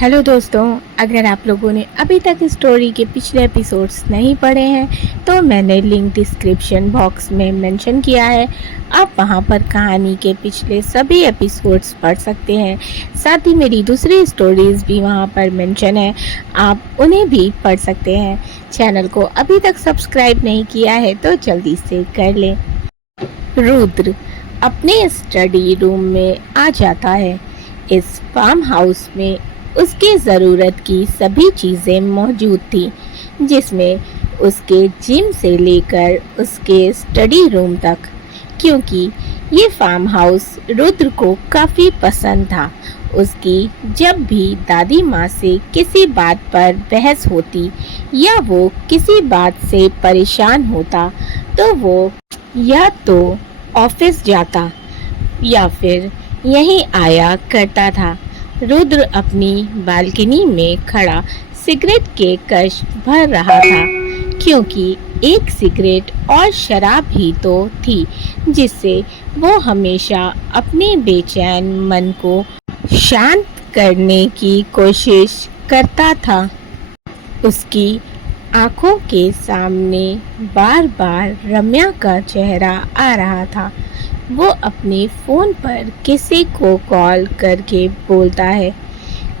Hello दोस्तों, अगर आप लोगों ने अभी तक स्टोरी के पिछले एपिसोड्स नहीं पढ़े हैं तो मैंने लिंक डिस्क्रिप्शन बॉक्स में मेंशन किया है। आप वहां पर कहानी के पिछले सभी एपिसोड्स पढ़ सकते हैं। साथ ही मेरी दूसरी स्टोरीज भी वहां पर मेंशन है, आप उन्हें भी पढ़ सकते हैं। चैनल को अभी तक सब्सक्राइब नहीं किया है तो जल्दी से कर लें। रुद्र अपने स्टडी रूम में आ जाता है। इस फार्म हाउस में उसके ज़रूरत की सभी चीज़ें मौजूद थी, जिसमें उसके जिम से लेकर उसके स्टडी रूम तक, क्योंकि ये फार्म हाउस रुद्र को काफ़ी पसंद था। उसकी जब भी दादी माँ से किसी बात पर बहस होती या वो किसी बात से परेशान होता तो वो या तो ऑफिस जाता या फिर यहीं आया करता था। रुद्र अपनी बालकनी में खड़ा सिगरेट के कश भर रहा था, क्योंकि एक सिगरेट और शराब ही तो थी जिससे वो हमेशा अपने बेचैन मन को शांत करने की कोशिश करता था। उसकी आंखों के सामने बार बार रम्या का चेहरा आ रहा था। वो अपने फ़ोन पर किसी को कॉल करके बोलता है,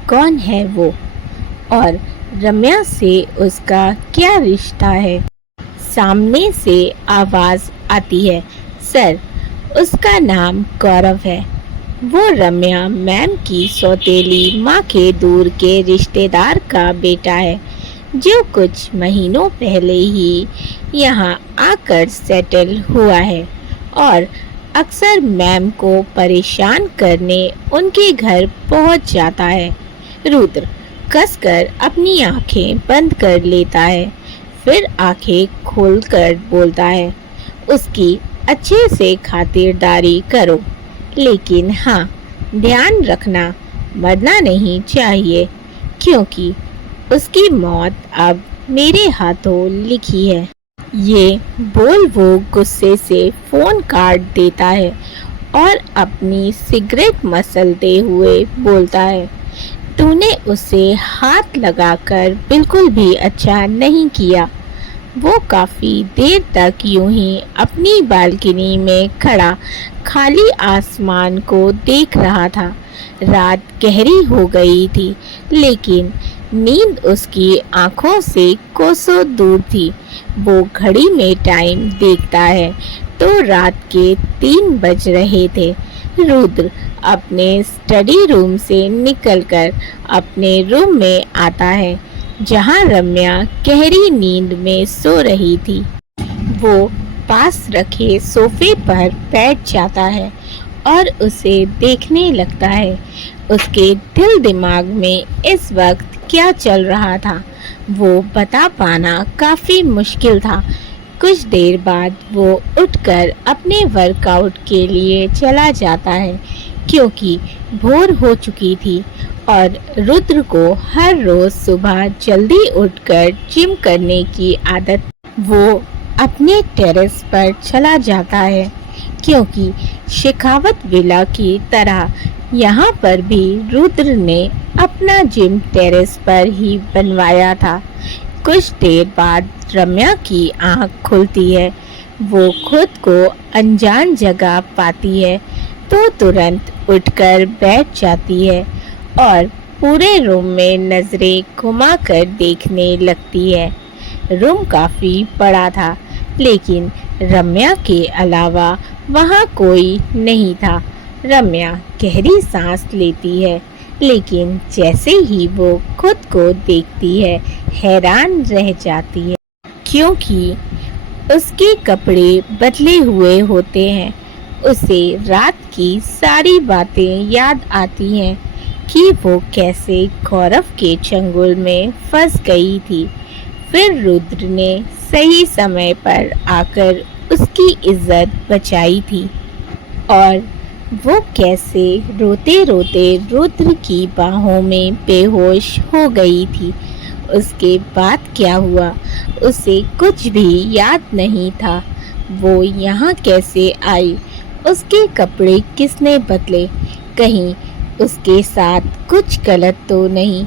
कौन है वो और रम्या से उसका क्या रिश्ता है। सामने से आवाज़ आती है, सर, उसका नाम गौरव है। वो रम्या मैम की सौतेली माँ के दूर के रिश्तेदार का बेटा है, जो कुछ महीनों पहले ही यहाँ आकर सेटल हुआ है और अक्सर मैम को परेशान करने उनके घर पहुंच जाता है। रुद्र कसकर अपनी आंखें बंद कर लेता है, फिर आंखें खोलकर बोलता है, उसकी अच्छे से खातिरदारी करो, लेकिन हाँ, ध्यान रखना मरना नहीं चाहिए, क्योंकि उसकी मौत अब मेरे हाथों लिखी है। ये बोल वो गुस्से से फ़ोन काट देता है और अपनी सिगरेट मसलते हुए बोलता है, तूने उसे हाथ लगाकर बिल्कुल भी अच्छा नहीं किया। वो काफ़ी देर तक यूं ही अपनी बालकनी में खड़ा खाली आसमान को देख रहा था। रात गहरी हो गई थी, लेकिन नींद उसकी आंखों से कोसों दूर थी। वो घड़ी में टाइम देखता है तो रात के 3 बज रहे थे। रुद्र अपने स्टडी रूम से निकलकर अपने रूम में आता है, जहां रम्या गहरी नींद में सो रही थी। वो पास रखे सोफे पर बैठ जाता है और उसे देखने लगता है। उसके दिल दिमाग में इस वक्त क्या चल रहा था वो बता पाना काफ़ी मुश्किल था। कुछ देर बाद वो उठकर अपने वर्कआउट के लिए चला जाता है, क्योंकि भोर हो चुकी थी और रुद्र को हर रोज़ सुबह जल्दी उठकर जिम करने की आदत। वो अपने टेरेस पर चला जाता है, क्योंकि शेखावत विला की तरह यहाँ पर भी रुद्र ने अपना जिम टेरेस पर ही बनवाया था। कुछ देर बाद रम्या की आंख खुलती है। वो खुद को अनजान जगह पाती है तो तुरंत उठकर बैठ जाती है और पूरे रूम में नज़रें घुमाकर देखने लगती है। रूम काफ़ी बड़ा था, लेकिन रम्या के अलावा वहाँ कोई नहीं था। रम्या गहरी सांस लेती है, लेकिन जैसे ही वो खुद को देखती है हैरान रह जाती है, क्योंकि उसके कपड़े बदले हुए होते हैं। उसे रात की सारी बातें याद आती हैं कि वो कैसे गौरव के चंगुल में फंस गई थी। फिर रुद्र ने सही समय पर आकर उसकी इज्जत बचाई थी और वो कैसे रोते रोते रुद्र की बाहों में बेहोश हो गई थी। उसके बाद क्या हुआ उसे कुछ भी याद नहीं था। वो यहाँ कैसे आई, उसके कपड़े किसने बदले, कहीं उसके साथ कुछ गलत तो नहीं।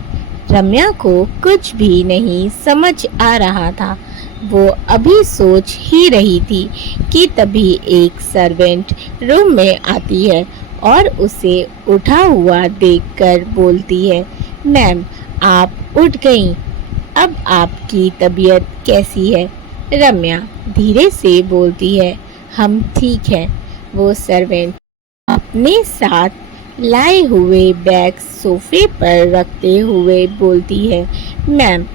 रम्या को कुछ भी नहीं समझ आ रहा था। वो अभी सोच ही रही थी कि तभी एक सर्वेंट रूम में आती है और उसे उठा हुआ देखकर बोलती है, मैम आप उठ गईं। अब आपकी तबीयत कैसी है? रम्या धीरे से बोलती है, हम ठीक हैं। वो सर्वेंट अपने साथ लाए हुए बैग सोफे पर रखते हुए बोलती है, मैम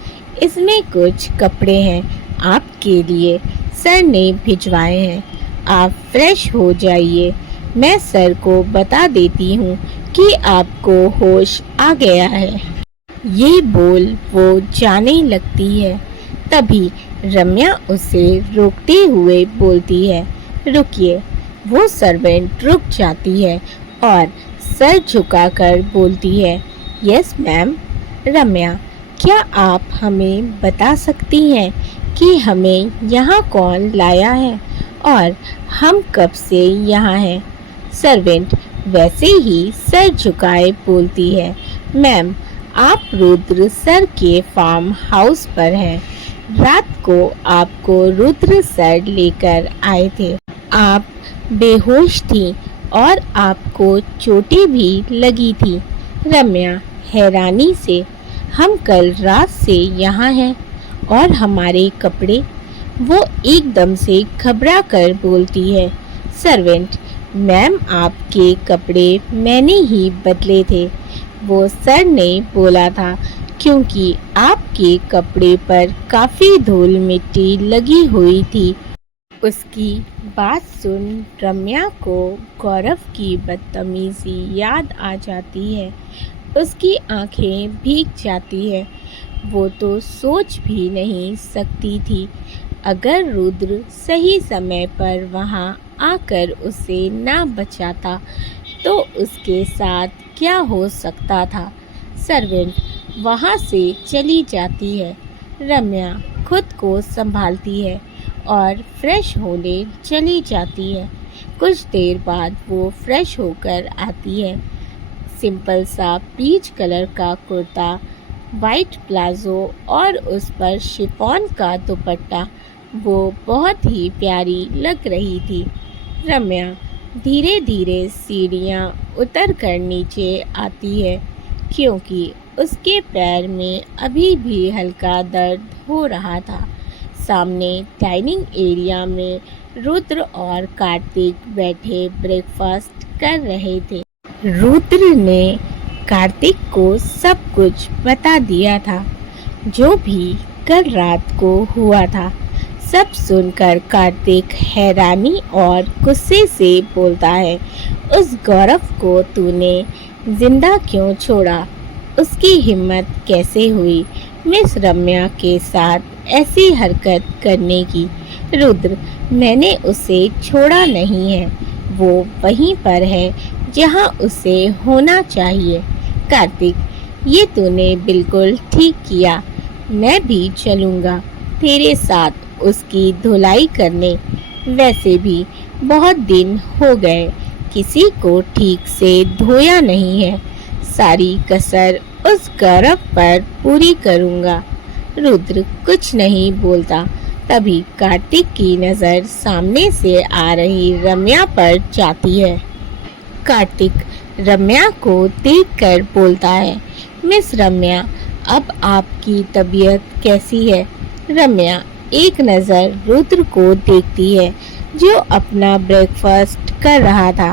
इसमें कुछ कपड़े हैं आपके लिए, सर ने भिजवाए हैं। आप फ्रेश हो जाइए। मैं सर को बता देती हूँ कि आपको होश आ गया है। ये बोल वो जाने लगती है। तभी रम्या उसे रोकते हुए बोलती है, रुकिए। वो सर्वेंट रुक जाती है और सर झुकाकर बोलती है, यस मैम। रम्या, क्या आप हमें बता सकती हैं कि हमें यहाँ कौन लाया है और हम कब से यहाँ हैं? सर्वेंट वैसे ही सर झुकाए बोलती है, मैम आप रुद्र सर के फार्म हाउस पर हैं। रात को आपको रुद्र सर लेकर आए थे। आप बेहोश थी और आपको चोटें भी लगी थी। रम्या हैरानी से, हम कल रात से यहाँ हैं और हमारे कपड़े? वो एकदम से घबरा कर बोलती है, सर्वेंट मैम आपके कपड़े मैंने ही बदले थे। वो सर ने बोला था क्योंकि आपके कपड़े पर काफ़ी धूल मिट्टी लगी हुई थी। उसकी बात सुन रम्या को गौरव की बदतमीजी याद आ जाती है। उसकी आंखें भीग जाती है। वो तो सोच भी नहीं सकती थी, अगर रुद्र सही समय पर वहां आकर उसे ना बचाता तो उसके साथ क्या हो सकता था। सर्वेंट वहां से चली जाती है। रम्या खुद को संभालती है और फ्रेश होने चली जाती है। कुछ देर बाद वो फ्रेश होकर आती है। सिंपल सा पीच कलर का कुर्ता, वाइट प्लाजो और उस पर शिफॉन का दुपट्टा, वो बहुत ही प्यारी लग रही थी। रम्या धीरे धीरे सीढ़ियाँ उतर कर नीचे आती है क्योंकि उसके पैर में अभी भी हल्का दर्द हो रहा था। सामने डाइनिंग एरिया में रुद्र और कार्तिक बैठे ब्रेकफास्ट कर रहे थे। रुद्र ने कार्तिक को सब कुछ बता दिया था, जो भी कल रात को हुआ था। सब सुनकर कार्तिक हैरानी और गुस्से से बोलता है, उस गौरव को तूने जिंदा क्यों छोड़ा? उसकी हिम्मत कैसे हुई मिस रम्या के साथ ऐसी हरकत करने की? रुद्र, मैंने उसे छोड़ा नहीं है, वो वहीं पर है जहां उसे होना चाहिए। कार्तिक, ये तूने बिल्कुल ठीक किया। मैं भी चलूँगा तेरे साथ उसकी धुलाई करने। वैसे भी बहुत दिन हो गए किसी को ठीक से धोया नहीं है। सारी कसर उस गौरव पर पूरी करूँगा। रुद्र कुछ नहीं बोलता। तभी कार्तिक की नज़र सामने से आ रही रम्या पर जाती है। कार्तिक रम्या को देखकर बोलता है, मिस रम्या, अब आपकी तबीयत कैसी है? रम्या एक नज़र रुद्र को देखती है जो अपना ब्रेकफास्ट कर रहा था।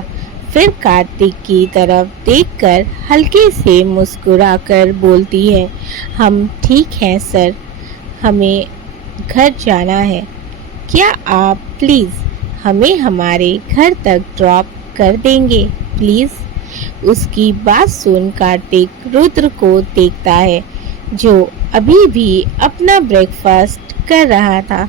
फिर कार्तिक की तरफ देखकर हल्के से मुस्कुराकर बोलती है, हम ठीक हैं सर, हमें घर जाना है। क्या आप प्लीज़ हमें हमारे घर तक ड्रॉप कर देंगे प्लीज़? उसकी बात सुन कार्तिक रुद्र को देखता है जो अभी भी अपना ब्रेकफास्ट कर रहा था।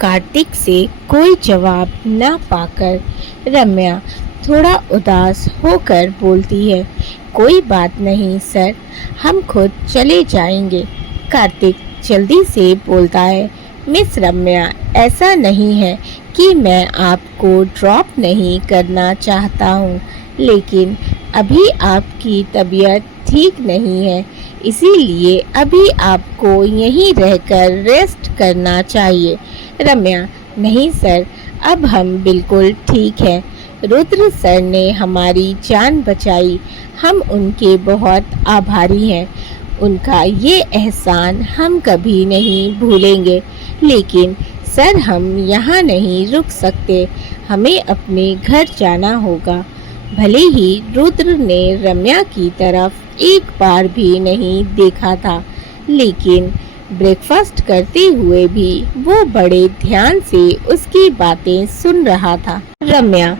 कार्तिक से कोई जवाब न पाकर रम्या थोड़ा उदास होकर बोलती है, कोई बात नहीं सर, हम खुद चले जाएंगे। कार्तिक जल्दी से बोलता है, मिस रम्या, ऐसा नहीं है कि मैं आपको ड्रॉप नहीं करना चाहता हूँ, लेकिन अभी आपकी तबीयत ठीक नहीं है, इसीलिए अभी आपको यहीं रहकर रेस्ट करना चाहिए। रम्या, नहीं सर, अब हम बिल्कुल ठीक हैं। रुद्र सर ने हमारी जान बचाई, हम उनके बहुत आभारी हैं। उनका ये एहसान हम कभी नहीं भूलेंगे। लेकिन सर, हम यहाँ नहीं रुक सकते, हमें अपने घर जाना होगा। भले ही रुद्र ने रम्या की तरफ एक बार भी नहीं देखा था, लेकिन ब्रेकफास्ट करते हुए भी वो बड़े ध्यान से उसकी बातें सुन रहा था। रम्या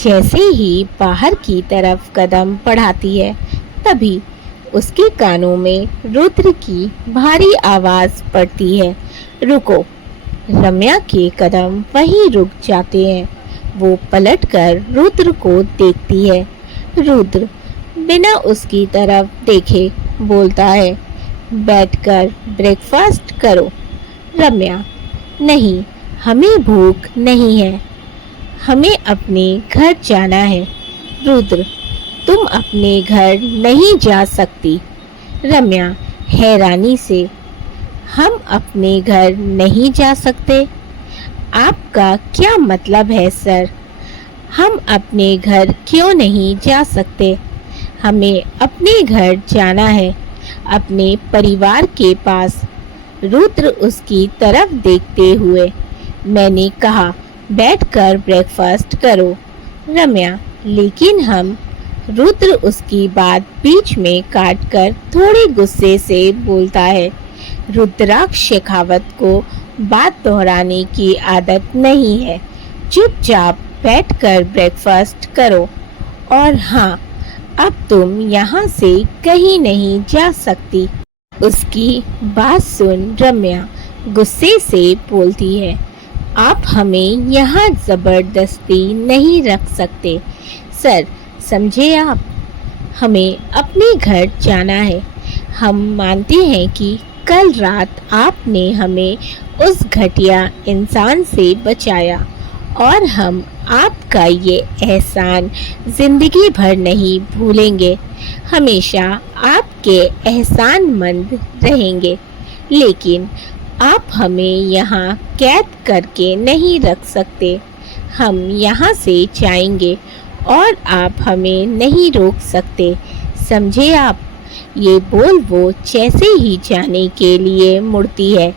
जैसे ही बाहर की तरफ कदम बढ़ाती है, तभी उसके कानों में रुद्र की भारी आवाज पड़ती है, रुको। रम्या के कदम वहीं रुक जाते हैं। वो पलटकर रुद्र को देखती है। रुद्र बिना उसकी तरफ देखे बोलता है, बैठकर ब्रेकफास्ट करो। रम्या, नहीं, हमें भूख नहीं है, हमें अपने घर जाना है। रुद्र, तुम अपने घर नहीं जा सकती। रम्या हैरानी से, हम अपने घर नहीं जा सकते? आपका क्या मतलब है सर? हम अपने घर क्यों नहीं जा सकते? हमें अपने घर जाना है, अपने परिवार के पास। रुद्र उसकी तरफ देखते हुए, मैंने कहा बैठकर ब्रेकफास्ट करो। रम्या, लेकिन हम। रुद्र उसकी बात बीच में काटकर थोड़े गुस्से से बोलता है। रुद्राक्ष शेखावत को बात दोहराने की आदत नहीं है, चुपचाप बैठकर ब्रेकफास्ट करो। और हाँ, अब तुम यहाँ से कहीं नहीं जा सकती। उसकी बात सुन रम्या गुस्से से बोलती है, आप हमें यहाँ जबरदस्ती नहीं रख सकते। सर, समझे आप, हमें अपने घर जाना है। हम मानते हैं कि कल रात आपने हमें उस घटिया इंसान से बचाया, और हम आपका ये एहसान जिंदगी भर नहीं भूलेंगे, हमेशा आपके एहसानमंद रहेंगे। लेकिन आप हमें यहाँ कैद करके नहीं रख सकते। हम यहाँ से जाएंगे और आप हमें नहीं रोक सकते, समझे आप? ये बोल वो जैसे ही जाने के लिए मुड़ती है,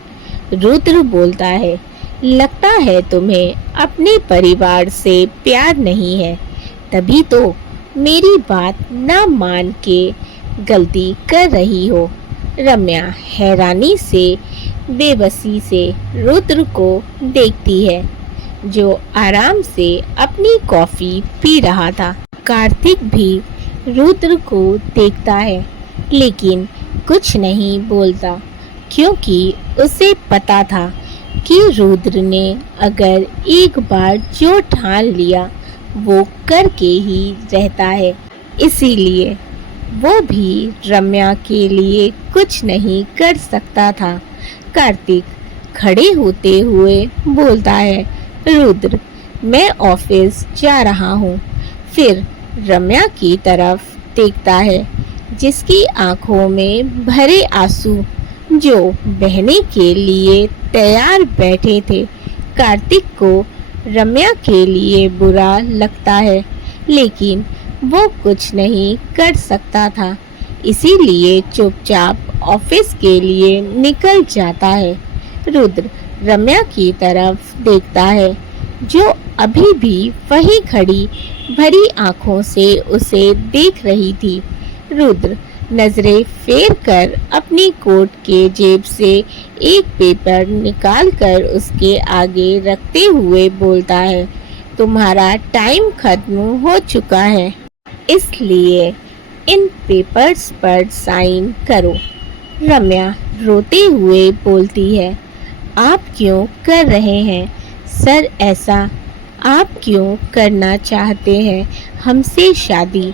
रुद्र बोलता है, लगता है तुम्हें अपने परिवार से प्यार नहीं है, तभी तो मेरी बात ना मान के गलती कर रही हो। रम्या हैरानी से, बेबसी से रुद्र को देखती है, जो आराम से अपनी कॉफी पी रहा था। कार्तिक भी रुद्र को देखता है, लेकिन कुछ नहीं बोलता, क्योंकि उसे पता था कि रुद्र ने अगर एक बार जो ठान लिया वो करके ही रहता है। इसीलिए वो भी रम्या के लिए कुछ नहीं कर सकता था। कार्तिक खड़े होते हुए बोलता है, रुद्र, मैं ऑफिस जा रहा हूँ। फिर रम्या की तरफ देखता है, जिसकी आंखों में भरे आंसू जो बहने के लिए तैयार बैठे थे। कार्तिक को रम्या के लिए बुरा लगता है, लेकिन वो कुछ नहीं कर सकता था, इसीलिए चुपचाप ऑफिस के लिए निकल जाता है। रुद्र रम्या की तरफ देखता है, जो अभी भी वही खड़ी भरी आंखों से उसे देख रही थी। रुद्र नजरें फेर कर अपनी कोट के जेब से एक पेपर निकालकर उसके आगे रखते हुए बोलता है, तुम्हारा टाइम खत्म हो चुका है, इसलिए इन पेपर्स पर साइन करो। रम्या रोते हुए बोलती है, आप क्यों कर रहे हैं सर ऐसा? आप क्यों करना चाहते हैं हमसे शादी?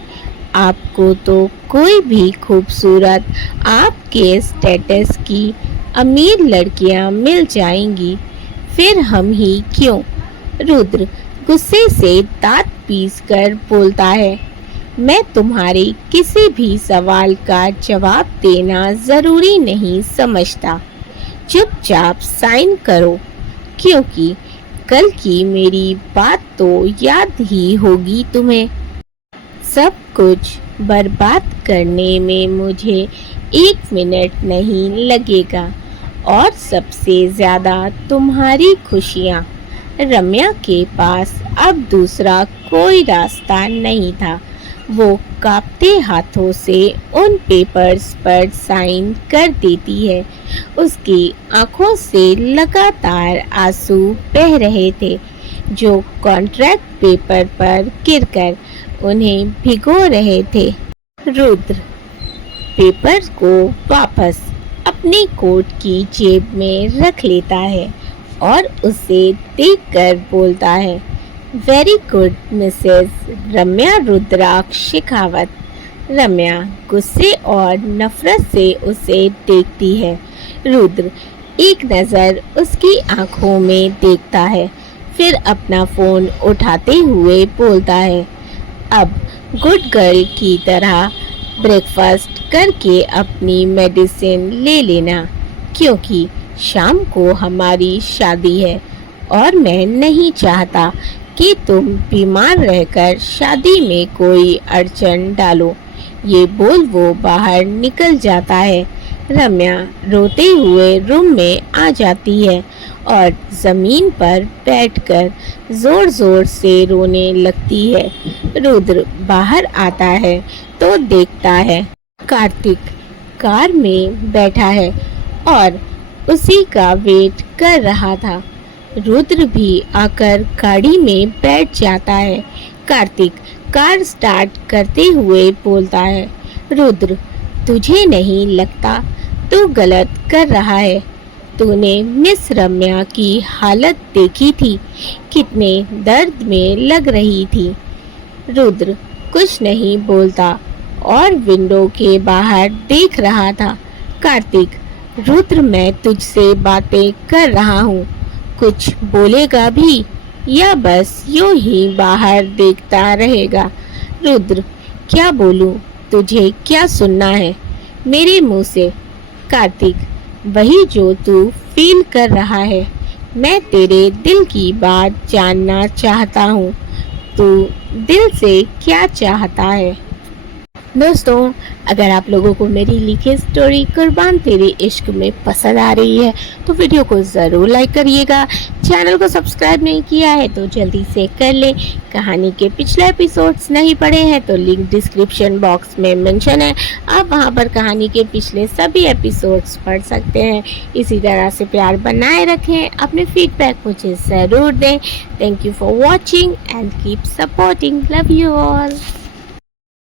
आपको तो कोई भी खूबसूरत आपके स्टेटस की अमीर लड़कियां मिल जाएंगी, फिर हम ही क्यों? रुद्र गुस्से से दांत पीस कर बोलता है, मैं तुम्हारे किसी भी सवाल का जवाब देना ज़रूरी नहीं समझता। चुपचाप साइन करो, क्योंकि कल की मेरी बात तो याद ही होगी तुम्हें। सब कुछ बर्बाद करने में मुझे 1 मिनट नहीं लगेगा, और सबसे ज़्यादा तुम्हारी खुशियाँ। रम्या के पास अब दूसरा कोई रास्ता नहीं था। वो कांपते हाथों से उन पेपर्स पर साइन कर देती है। उसकी आंखों से लगातार आंसू बह रहे थे, जो कॉन्ट्रैक्ट पेपर पर गिरकर उन्हें भिगो रहे थे। रुद्र पेपर को वापस अपनी कोट की जेब में रख लेता है और उसे देखकर बोलता है, वेरी गुड मिसेस रम्या रुद्राक्ष शेखावत। रम्या गुस्से और नफरत से उसे देखती है। रुद्र एक नज़र उसकी आंखों में देखता है, फिर अपना फ़ोन उठाते हुए बोलता है, अब गुड गर्ल की तरह ब्रेकफास्ट करके अपनी मेडिसिन ले लेना, क्योंकि शाम को हमारी शादी है और मैं नहीं चाहता कि तुम बीमार रहकर शादी में कोई अड़चन डालो। ये बोल वो बाहर निकल जाता है। रम्या रोते हुए रूम में आ जाती है और ज़मीन पर बैठकर ज़ोर ज़ोर से रोने लगती है। रुद्र बाहर आता है तो देखता है कार्तिक कार में बैठा है और उसी का वेट कर रहा था। रुद्र भी आकर गाड़ी में बैठ जाता है। कार्तिक कार स्टार्ट करते हुए बोलता है, रुद्र तुझे नहीं लगता तू गलत कर रहा है? तूने मिस रम्या की हालत देखी थी, कितने दर्द में लग रही थी। रुद्र कुछ नहीं बोलता और विंडो के बाहर देख रहा था। कार्तिक, रुद्र मैं तुझसे बातें कर रहा हूँ, कुछ बोलेगा भी या बस यूं ही बाहर देखता रहेगा? रुद्र क्या बोलूं, तुझे क्या सुनना है मेरे मुंह से? कार्तिक वही जो तू फील कर रहा है। मैं तेरे दिल की बात जानना चाहता हूँ, तू दिल से क्या चाहता है? दोस्तों, अगर आप लोगों को मेरी लिखी स्टोरी कुर्बान तेरे इश्क में पसंद आ रही है तो वीडियो को ज़रूर लाइक करिएगा। चैनल को सब्सक्राइब नहीं किया है तो जल्दी से कर ले। कहानी के पिछले एपिसोड्स नहीं पढ़े हैं तो लिंक डिस्क्रिप्शन बॉक्स में मेंशन है, आप वहां पर कहानी के पिछले सभी एपिसोड्स पढ़ सकते हैं। इसी तरह से प्यार बनाए रखें, अपने फीडबैक मुझे ज़रूर दें। Thank you for watching and keep supporting. Love you all.